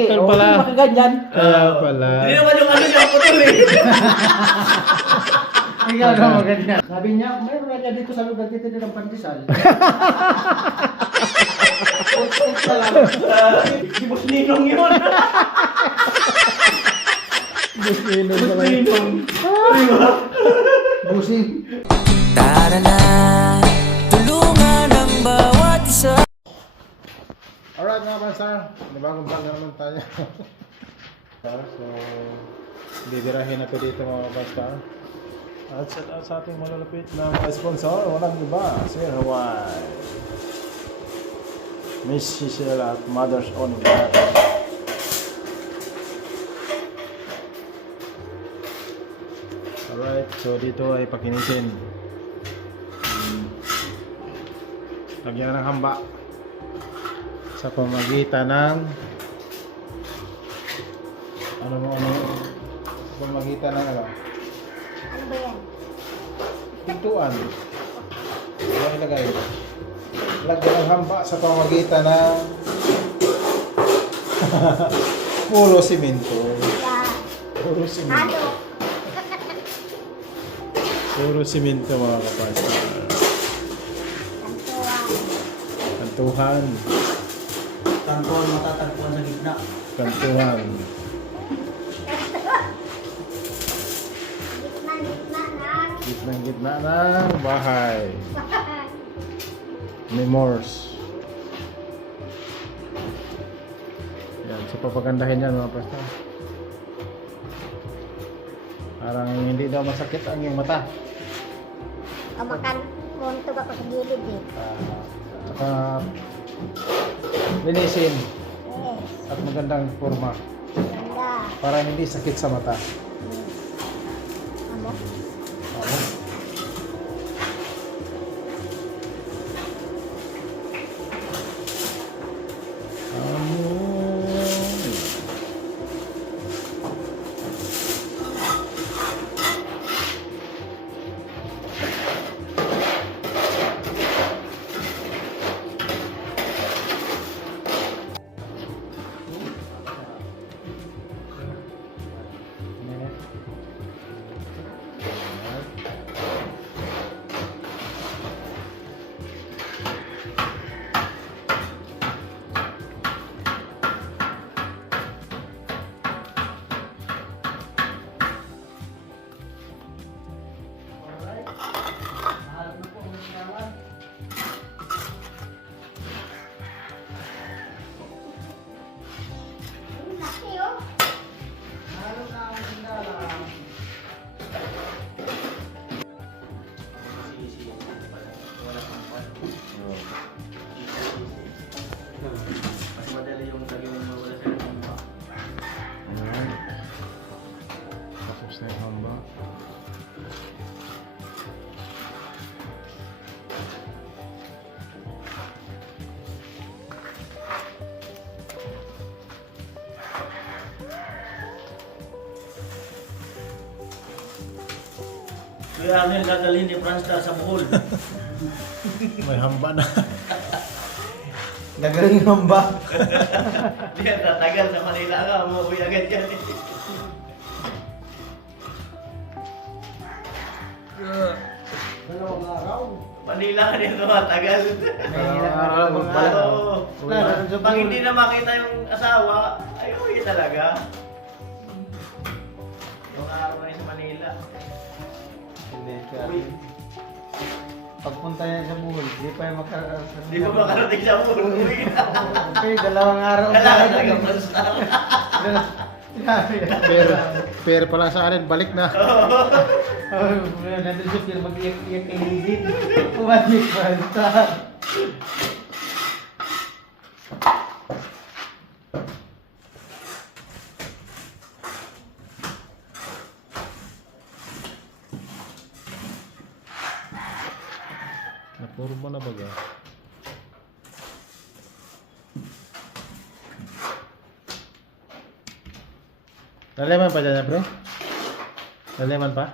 Putol pala. Hindi makaganyan. Kaya pala. Hindi naman yung ano niya putol eh. Ikaw na maganyan. Sabi niya, mayroon na niya dito sa lugar dito ng pandesal. Putol pala. Si Boss Ninong yun. Busino. Busing. Tara na, tulungan ang bawat isa. Alright mga basta, bagong vlog na naman tayo. So, bibirahin na to dito mga basta. At sa ating malalapit na mga sponsor, walang iba, Sir Hawaii, Miss Cecil at Mother's Own Vlog. Alright, so dito ay pakinisin. Lagyan ng hamba sa pamagitan ng ano sa pamagitan ng ano ba yan? pintuan. Ano ilagay? Lagyan ng hamba sa pamagitan ng puro simento. Puro simento. Halo. Puro simento mga kapatid. Kantuan. Kantuhan. Kantuan matatagpuan sa gitna. Kantuhan. Gitna na. Gitna ng bahay. Memors. Yan, so papagandahin yan mga pasta. Parang hindi daw masakit ang iyong mata. Kamakan. Punto ka pa sa gilid eh. Saka linisin Yes. at magandang forma Ganda. para hindi sakit sa mata. Amo. Oo. Laki oh. Mas madali yung lagyan mo wala sa mukha. Ayan. Tapos na yung hamba. Kuya Amel, dadalhin ni Franz sa Bohol. May hamba na. Nagaling hamba. Hindi yan, tatagal sa Manila ka. Umuwi agad yan eh. Dalawang araw. Manila ka rin tumatagal. Oo. Pag hindi na makita yung asawa, ay uwi talaga. Yung araw na yun sa Manila. Hindi ka. Pagpunta niya sa Bohol, di pa yung makarating. Hindi ko makarating sa Bohol. Uwi na. Okay, dalawang araw. Kailangan talaga Franz. Pero pala sa akin, balik na. Nandun siya pero mag-iyak-iyak kay Lizzie. Umalik basta. Napurma na baga. Laleman pa dyan, bro? Laleman pa?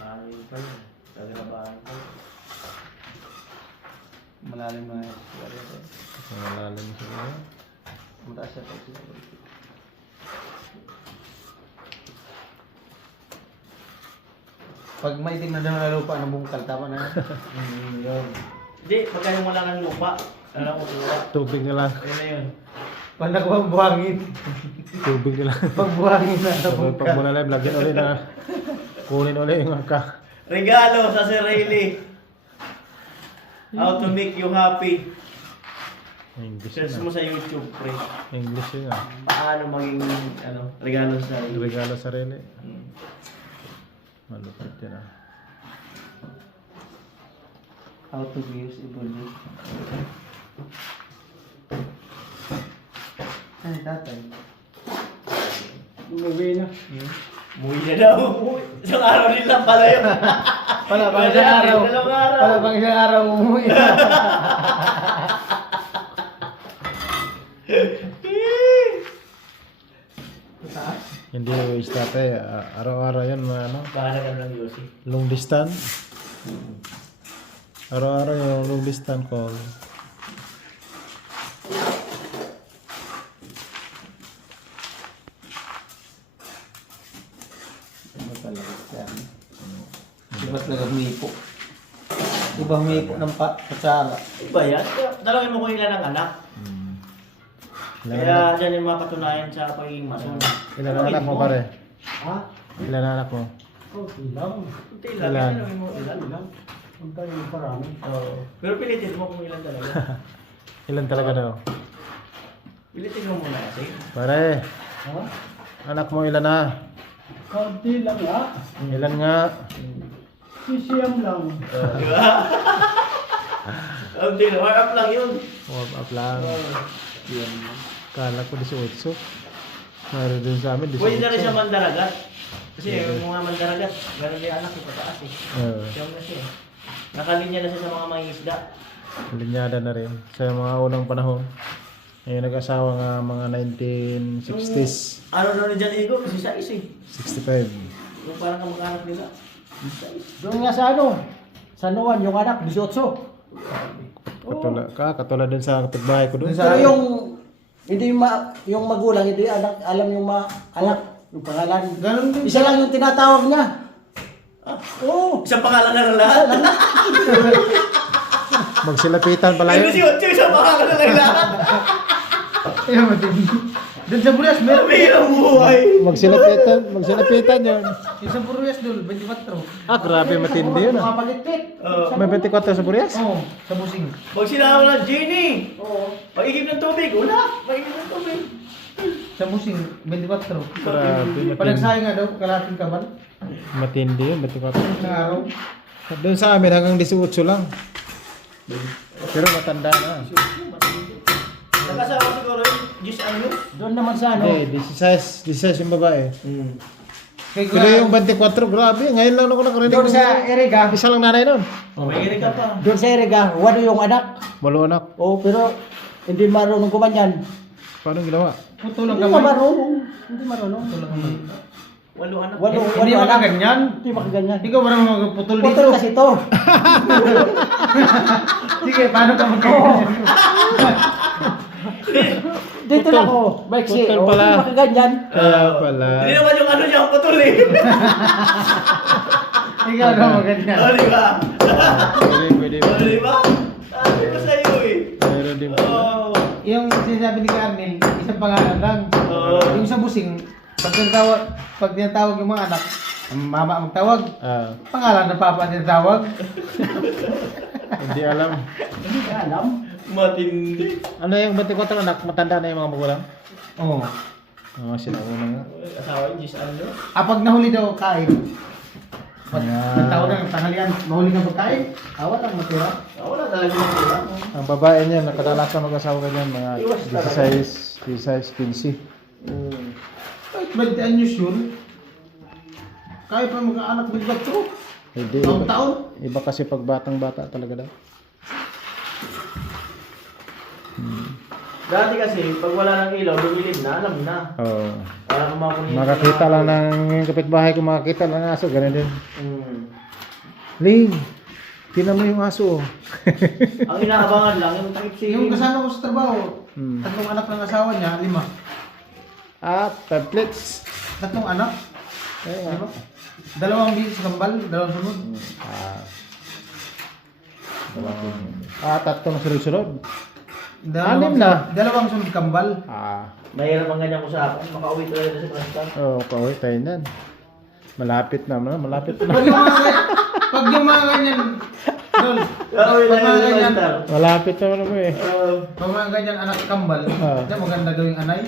Ay, pa yun. Tatrabahan ko. Malalim na yun. Malalim siya. Mataas siya tayo. Pag may tingnan na lupa ng bungkal, tama na. Yun. Hindi, pagka yung wala ng lupa, ano ko tuwa. Tubig na lang. Yun na yun. Pag nagbuhangin. Tubig na lang. Pag buhangin na sa Pag bungkal. mula live, lagyan ulit na. Kunin ulit yung angka. Regalo sa Sir Rayleigh. How to make you happy. English Search yun mo sa YouTube, pre. English yun ah. Paano maging regalo sa Regalo sarili. Hmm. Malupit yun ah. How to be usable. Ay, tatay. Umuwi na. Muwi na daw. Isang araw din lang pala yun. Pala bang isang araw. Dalawang araw. Pala bang isang araw umuwi na. Hindi stop eh. Araw-araw yan mga ano. Bahala ka ng Yossi. Long distance. Araw-araw yung long distance call. Iba talaga yan. Iba talaga humipo. Iba humipo ng patsara. Iba yan. Dalawin mo kung ilan ang anak. Kaya dyan yung mapatunayan sa pagiging mason. Ilan ang anak mo pare? Ha? Ilan ang anak mo? Oh, ilang. Kunti lang. Ilan? Dalawin mo ilan. Ang tayo yung parami. Oo. Pero pilitin mo kung ilan talaga. Ilan talaga daw? Pilitin mo muna kasi. Pare, Ha? anak mo ilan na? Kaunti lang ha. Ilan nga? Sisiyam lang. Di ba? Hindi na. Warm up lang yun. Warm up lang. Kala ko 18. Meron din sa amin 18. Pwede na rin siya mandaragat. Kasi yung mga mandaragat, meron din anak yung pataas eh. Siyam na siya eh. Nakalinya na siya sa mga mangingisda. Linyada na rin sa mga unang panahon. Ngayon nag-asawa nga mga 1960s, Ano daw ni John Igo? Kasi sa is eh. 65. Yung parang kamag-anak nila. Doon nga sa ano? Sa Nuwan, yung anak, 18. Katulad din sa kapitbahay ko doon. Pero yung hindi yung, yung magulang, hindi anak, alam yung anak, yung pangalan. Ganun din. Isa lang yung tinatawag niya. Oo. Isang pangalan na lang lahat. Magsilapitan pala Ay, yun. si Otso, isang pangalan na lang lahat. Ayun, matindi. Doon sa Burias, meron. Mahirap buhay. Magsilapitan yun. Yung sa Burias doon, 24. Ah, grabe matindi yun ah. Mga palitit. May 24 sa Burias? Oo, sa Busing. Pag sinama ng Jenny, Oo. pag-igib ng tubig, wala. Pag-igib ng tubig. Sa Busing, 24. Grabe, Panagsayang nga daw, kalating kaban. matindi yun, 24. Sa araw. Doon sa amin hanggang 18 lang. Pero matanda na. Nakasawa siguro yun, 10 anyos. Doon naman sa ano. Hindi, 16 yung babae. Kay Pero yung 24, grabe. Ngayon lang ako nakarinig. doon sa Erega. Isa lang nanay nun. May ka pa. Doon sa Erega, walo yung anak. Malo anak. Oo, pero hindi marunong kumanyan. Paano ginawa? Puto lang kamay. Hindi marunong. Hindi marunong. Puto lang kamay. Walo anak. Walo Hindi anak. makaganyan. Hindi makaganyan. Hindi ka marang magputol dito. Putol kasi to. Sige, paano ka magkaganyan? Dito lang ako. Maiksi. Putol Oh, pala. hindi makaganyan. Kaya pala. Hindi naman yung ano niya ang putol eh. Ikaw na maganyan. O, di ba? Pwede. O, di ba? Sabi ko sa'yo eh. Meron din pala. Oo. Yung sinasabi ni Carnel, isang pangalan lang. Oo. Yung sa busing, pag tinatawag yung mga anak, ang mama ang tawag. Ah, Pangalan ng papa ang tinatawag. hindi alam. Hindi ka alam. Matindi. Ano yung 24 anak? Matanda na yung mga magulang? Oo. Oo, sinauna nga. Asawa yung 10 anyos. Pag nahuli daw kain, Ayan. nagtawag ng tanghalian, mahuli ng pagkain, awat ang matira. Wala talaga yung pula. Ang babae niya, nakadalasan mag-asawa ganyan, mga 16, 15. Kahit 20 anyos yun, kahit pa mag-aanak ng gatro, Hindi. taon-taon. Iba kasi pag batang-bata talaga daw. Dati kasi, pag wala ng ilaw, dumilim na, alam na. Oo. Para kumakunin. Makakita lang ng yung kapitbahay ko, makakita lang ng aso, ganun din. Hmm. Ling, Tingnan mo yung aso. Oh. Ang inaabangan lang, yung takip si... Yung kasama ko sa trabaho, Hmm. 3 anak ng asawa niya, 5. Ah, tablets. 3 anak, Eh, nga. 2 bisis kambal, 2 sunod. Ah. Tatlo na sunod-sunod. 2 na. 2 sunod kambal. Mahirap ang ganyang usapan, makauwi talaga na sa Plastar. Pauwi tayo na. Malapit na. Pag yung mga ganyan, Dol, Makauwi pag talaga mga sa ganyan, Plastar. Malapit na mo eh. pag mga ganyan anak kambal, di maganda gawing anay.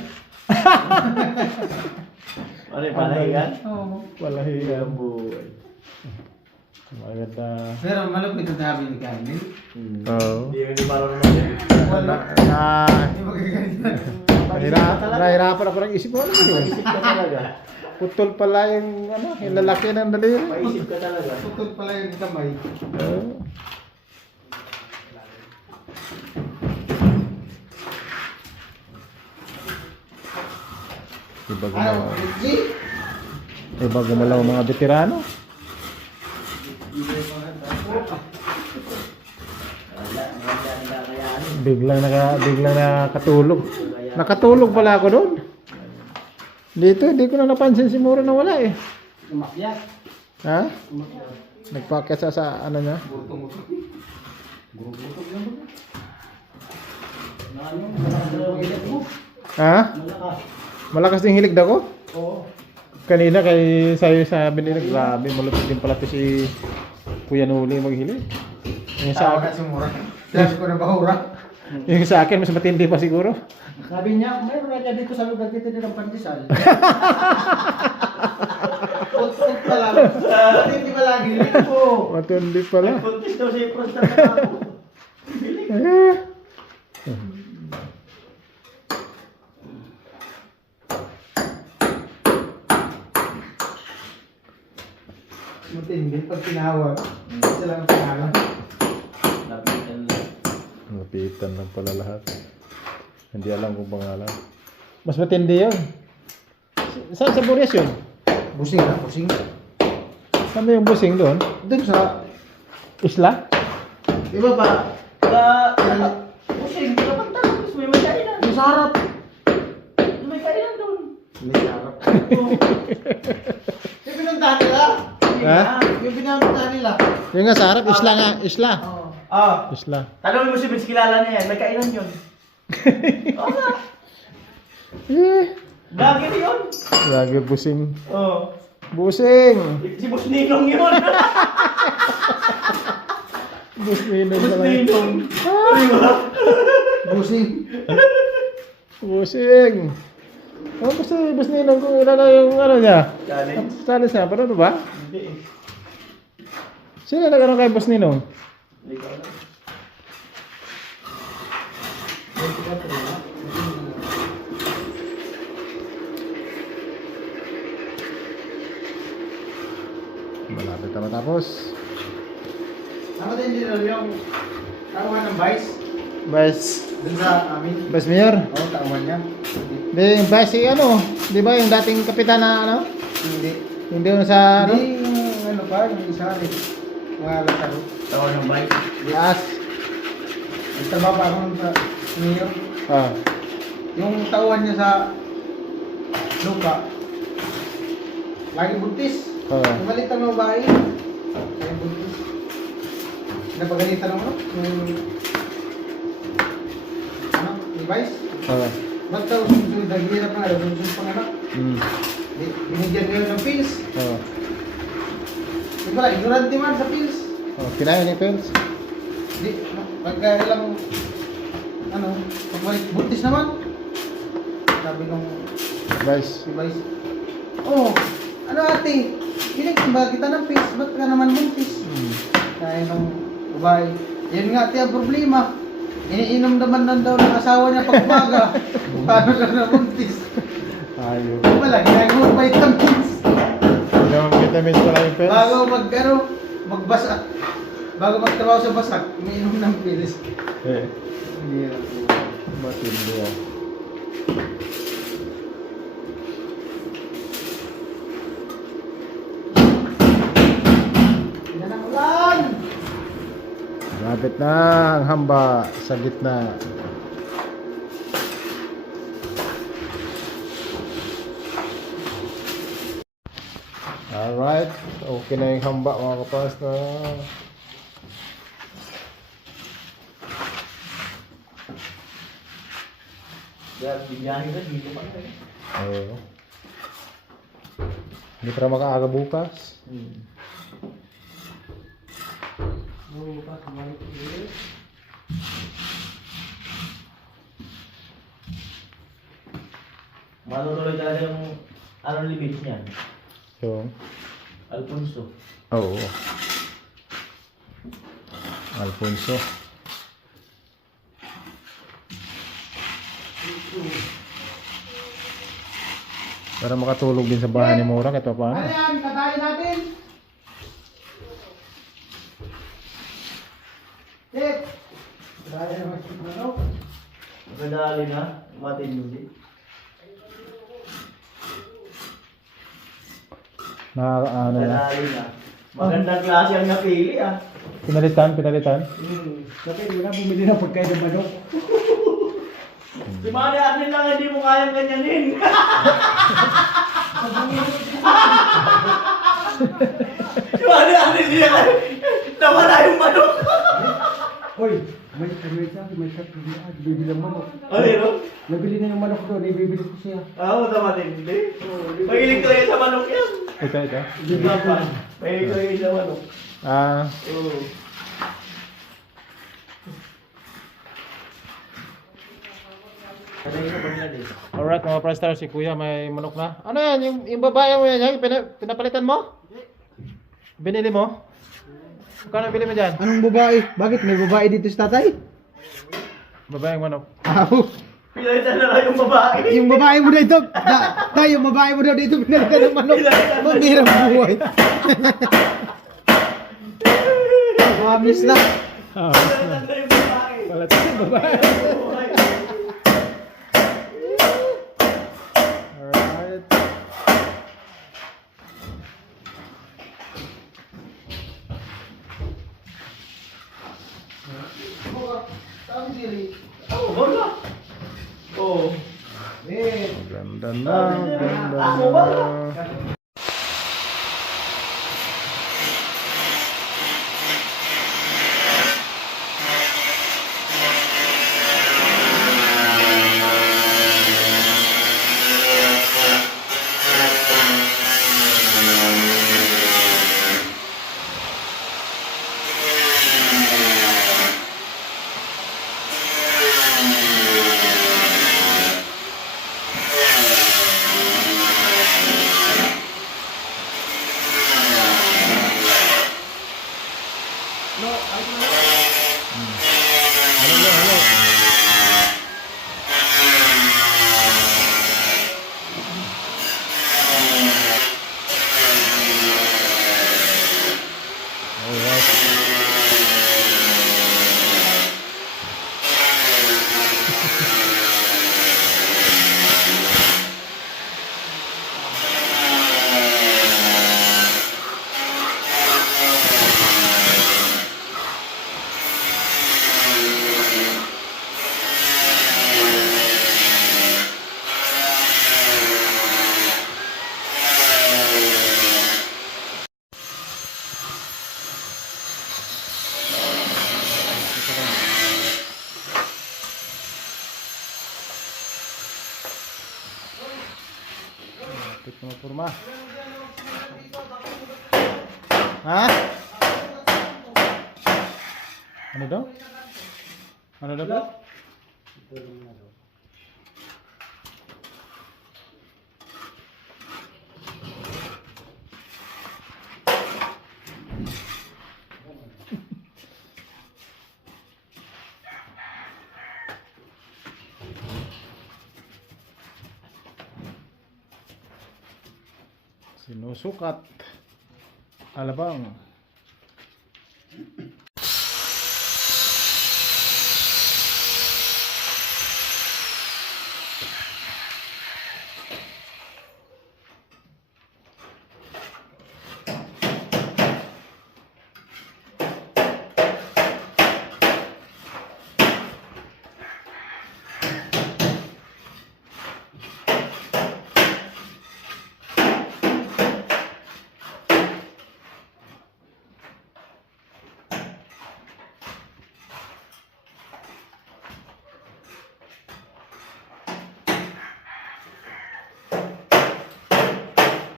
Ano yung palahigan? Oo. Walahiyan buhay. Maganda. Pero malupit ang sabi ni Candy. Oo. Hindi marunong naman. Wala. Hindi magaganyan. Nahirapan ako ng isip mo. Ano yun? Isip ka talaga. Putol pala yung lalaki ng daliri. Maisip ka talaga. Putol pala yung kamay. Oo. Iba Ano, gumalaw. Reggie? Iba gumalaw mga veterano. Biglang nakatulog. Nakatulog pala ako doon. Dito, hindi ko na napansin si Muro na wala eh. Umakyat. Ha? Nagpakyat sa ano niya? Ha? Malakas din hilig ko? Oo. Kanina kay sayo sabi nila, grabe, malupit din pala to si Kuya Nuli maghilig. Yung sa, Tawa na si Mura. Sabi ko na bahura. yung sa akin, mas matindi pa siguro. Sabi niya, mayroon na dyan dito sa lugar dito din ang pandesal. Putol pala. Pati hindi ba lagi? Oo. Matindi pala. Puntis daw siya yung Plastar na ako. Eh. Matindi pag tinawag. Isa lang ang pangalan. Lapitan lang. Napitan lang pala lahat. Hindi alam kung pangalan. Mas matindi yun. Saan sa Burias yun? Busing na, busing. Saan ba yung busing doon? Doon sa, Isla? iba pa, Pusing, kapag tapos may kainan. yung sa harap. May kainan doon. May sa harap. Yung pinuntahan nila. Ha? Yung pinuntahan nila. Yung nga sa harap, Isla nga. Isla. Oo. Isla. Tanongin mo si Vince, kilala niya yan. May kainan yun. Oo na. Eh. Lagi yun. Lagi busing. Oo. Busing! Si Boss Ninong yun. Busing. Boss Ninong. Di ba? Busing. Busing! Ano ba si Bus Ninong kung ilan na yung ano niya? Challenge. Challenge niya, paano ba? Hindi eh. Sino nag-ano kay Bus Ninong? Hindi ko alam. Malapit na matapos. Ako din din yung tawan ng vice. Vice. Dun sa amin. Vice Mayor? Oo, tawan niya. Hindi, yung Vice si ano? Di ba yung dating kapitan na ano? Hindi. Hindi yung sa ano? Hindi yung ano pa, yung isa rin. Mga lataro. Tawa ng bike. Yes. Nagtrabaho pa ako sa mayor. Ah. Yung tawan niya sa lupa. Lagi buntis. Pagalitan ng babae. Lagi buntis. Napagalitan ng ano? Yung device. Ba't daw susunod? Naghihirap na. Susunod pang anak. Binigyan ngayon ng pills. Di pala, ignorante man sa pills. Kinain ni Pels? Di, pagka ilang, ano, pagbalik, buntis naman. Sabi nung Vice. device, oh, ano ate, ba kita ng pills, ba't ka naman buntis? Kaya nung babae, yun nga ate ang problema. Iniinom naman daw ng asawa niya pag umaga. Paano ka na buntis? Ayun. Di pala, ginagawa vitamins. Yung vitamins pala yung Pels? Bago magbasak, bago magtrabaho sa basak, umiinom ng pills. Eh. Yeah. Matindi ah. Yan ang ulan! Malapit na ang hamba sa gitna. Alright, okay na yung hamba mga kapasta. Kaya bibiyahe na dito pa rin. Oo. Hindi para makaaga bukas. Bukas, kumalik ulit. Manutuloy talaga yung anong limit niyan? So, Alfonso. oo. Alfonso. Para makatulog din sa bahay ni Mura kahit pa paano. Ano yan? Katayin natin. Tip. Katayin naman si manok. Magandali na, matindi. Na ano na. Magandali na. Magandang klase ang napili ah. Pinalitan. Dapat wala bumili ng pagkain ng manok. Si Manny Arnel lang hindi mo kayang ganyanin. Si Manny Arnel hindi yan. Nawala yung manok. Hoy, may sabi, bibili ng manok. Ano yun? Nabili na yung manok doon, ibibili ko siya. Oo, matindi. Mahilig ko yan sa manok yan. Ito. Papa, mahilig ko yan sa manok. Ah, Oo. alright mga Prastar, si Kuya may manok na. Ano yan? Yung babae mo yan, pinapalitan mo? Binili mo? Kano bili mo dyan? Anong babae? Bakit may babae dito sa tatay? Babaeng manok. Pinalitan na lang yung babae. Yung babae mo dito. Tayo, yung babae mo daw dito pinalitan ng manok. Mambirang buhay. Mamis na. Pinalitan na yung babae. Palitan yung babae. Alright. Oo, wala. Oo. Ganda na. Ako ba? Ito na forma. Ha? Ano daw? Ano daw? Sinusukat. Alabang.